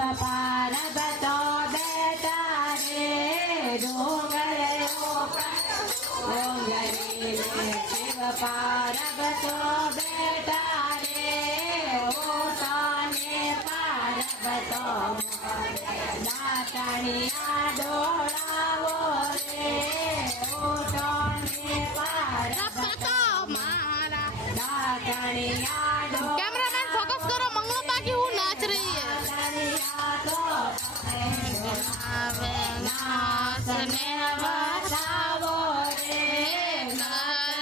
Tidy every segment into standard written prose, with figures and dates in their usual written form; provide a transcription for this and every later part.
पार्वतो बेटा रे डोंगरे डोंगरे शिव पार्वतो बेटा रे ओटाने पार्वतो दातणिया डोळावो रे ओटाने पार्वतो मारा दातणिया कैमरामैन फोकस करो मंगला बाकी हूँ नाच रही है नाचने बचावो रे नाचने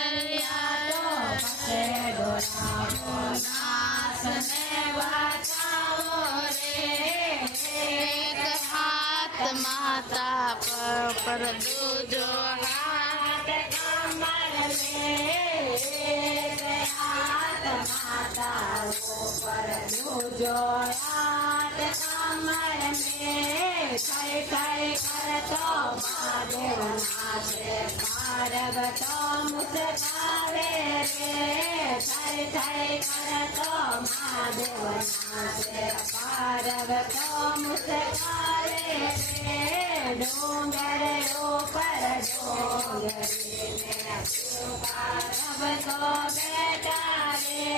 बचावो रे एक हाथ माता पर दूजो हाथ कमर में एक हाथ माता ऊपर दूजो हाथ कमर में कई कई कर तो महादेव नाचे पार्वतो मुस्कावे रे कई कई कर तो महादेव नाचे पार्वतो मुस्कावे रे डोंगर ऊपर डोंगरी में पार्वतो बेटा रे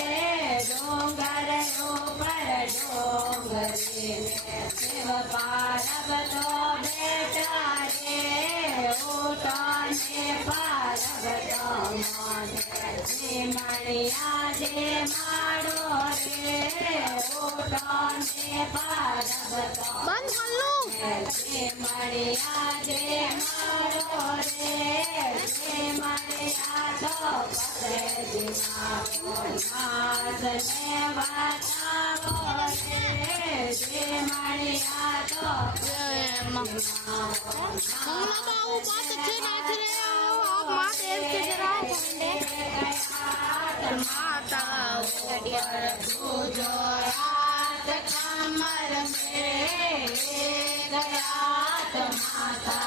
डोंगर ऊपर डोंगरी में शिव पार्वतो बेटा रे ओटाने पार्वतो माने मणिया जे मारो रे ओटाने पार्वतो बंद कर लो मणिया जे मारो रे मणिया तो पते दिना नाचने बचावो रे मणिया तो मंगला बाबू बहुत अच्छे नाच रहे हो आप महादेव के जराओ माता पूजो रात कमर में गयात माता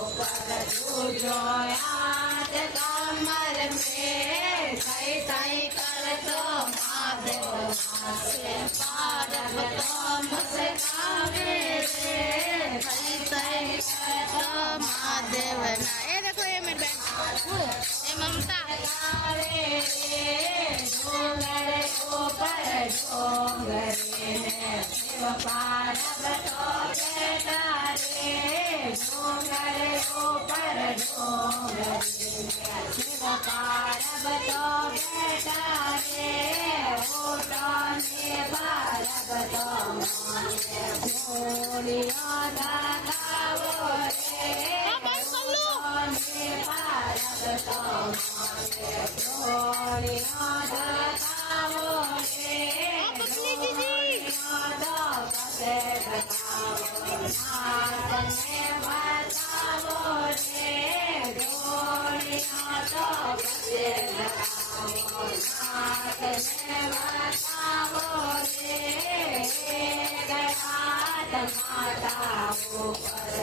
ऊपर पूजो रात कमर में कई कई कर तो महादेव से पार्वतो मुस्कावे रे कई कई कर तो महादेव ना ये देखो ये मेरी बहन ये ममता डोंगर ऊपर डोंगरे शिव पार्वतो बेटा रे डोंगर ऊपर डोंगरे शिव पार्वतो बेटा रे ओटाने पार्वतो झोलिया लगावो रे ओटाने पार्वतो माता ऊपर